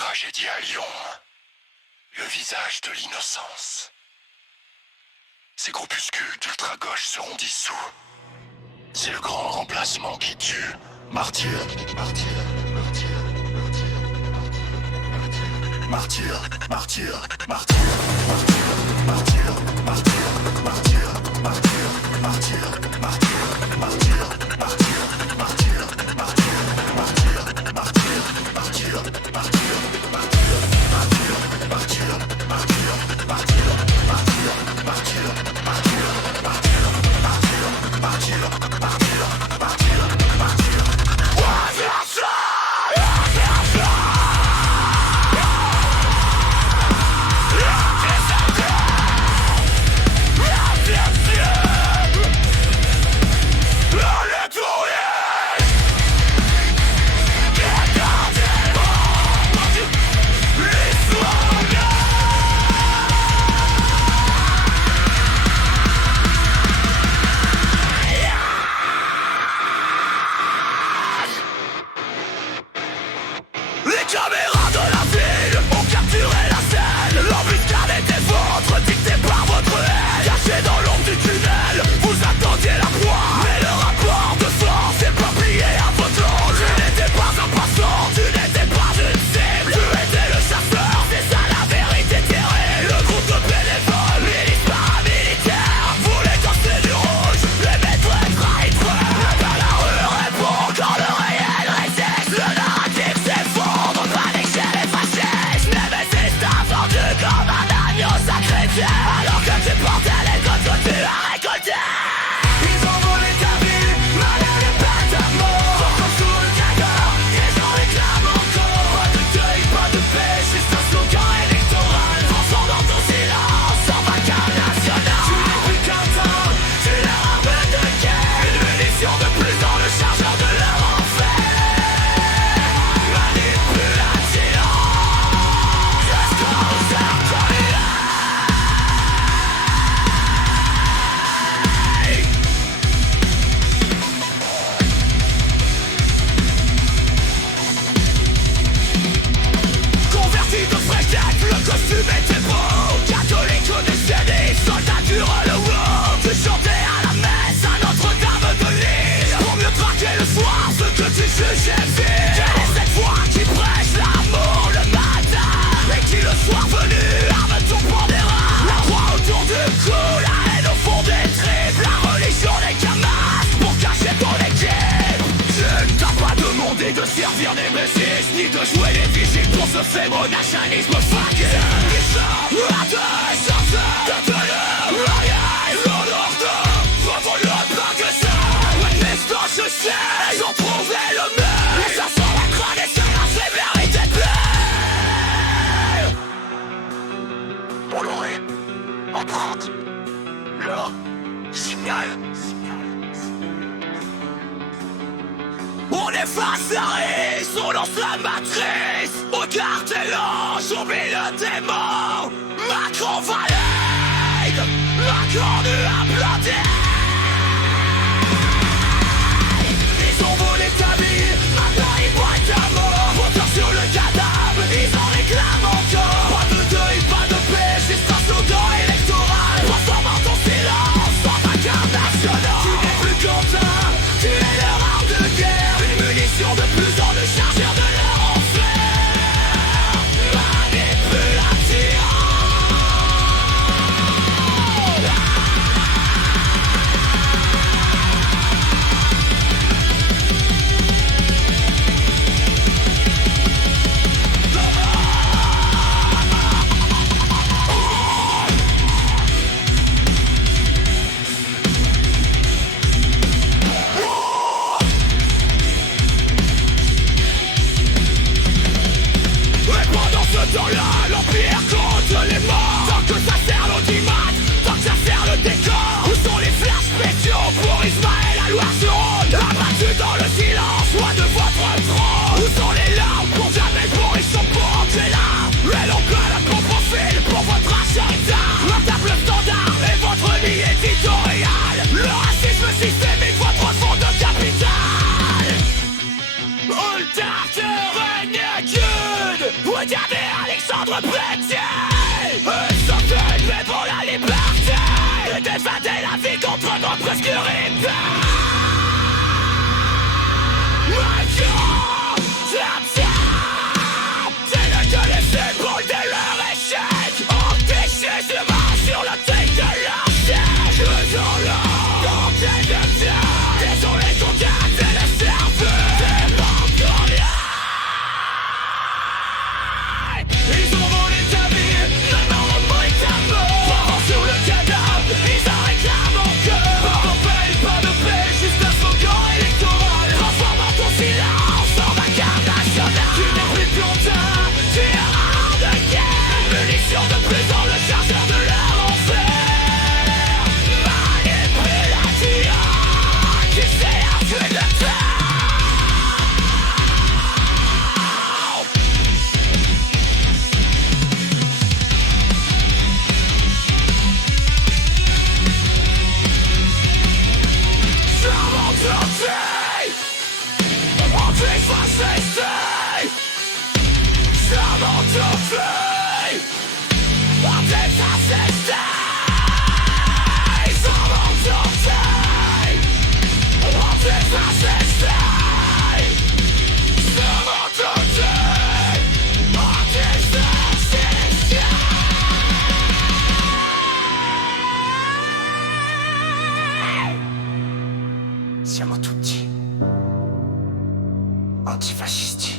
Tragédie à Lyon. Le visage de l'innocence. Ces groupuscules d'ultra-gauche seront dissous. C'est le grand remplacement qui tue. Martyr, martyr, martyr, martyr, martyr, martyr, martyr, martyr, martyr, martyr, martyr, martyr, martyr, martyr, martyr, martyr, martyr, martyr, martyr, De servir des messis, ni de jouer les vigiles pour ce fait mon nationalisme fucké. Je sais, ils ont trouvé le meurtre. Et ça sent la crâne et c'est la sévérité de paix. Bolloré, empreinte, là, signal. On est face à risque, on lance la matrice. Regarde tes langes, oublie le démon. Macron valide, Macron nu applaudit. Ils ont volé ta vie, maintenant ils boivent ta mort. Moteur sur le cadavre, ils en réclament encore. Pas de deuil, pas de paix, juste un slogan électoral. Transforme ton silence en ta carte nationale. Tu n'es plus content, tu es leur arme de guerre. Une munition de plus dans le chargeur de leur enfer. Manipulateur. Regardez Alexandre Petit. Ils sont fait pour la liberté et défendaient la vie contre notre obscurité. C'est que les symboles de leur échec entichés se marchent sur la tête de leur chèque. Ils sont là, dans tes deux. Désolé qu'on garde le cerveau des Mongoliens. Ils ont volé ta vie, maintenant on brille ta mort. Pendant sur le cadavre, ils en réclament encore. Pas de paix, pas de paix, juste un slogan électoral. Transformant ton silence en vacarme nationale. Tu n'es plus plantain, tu es un de guerre. Une munition de plus dans le chargeur de leur enfer. Manipulation qui sert que de temps. Siamo tutti antifascisti.